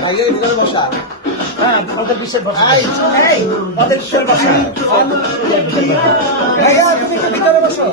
ভাইয়ের ভিতরে বসা। হ্যাঁ তাদের বিশ্বের বসা। তাদের বিশ্বের বসা। ভাইয়া তুমি তো ভিতরে বসো।